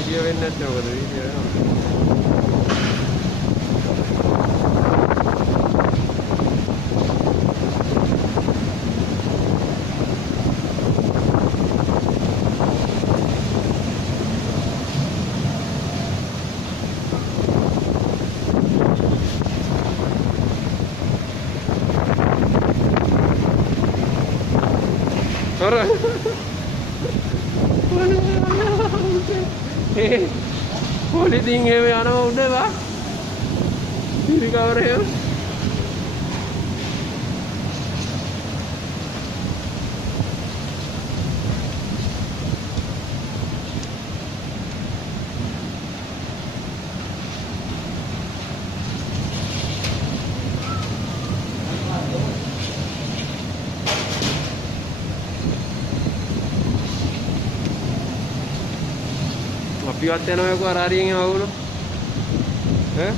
Video වෙන්නේ නැත්නම් මොකද වීඩියෝ වෙනවා. Ora. Politing එහෙම යනවා උඩ වා. ඉරි කවරේ. අපිවත් යනවා යකෝ අර හරියෙන් ආවුණා ඈ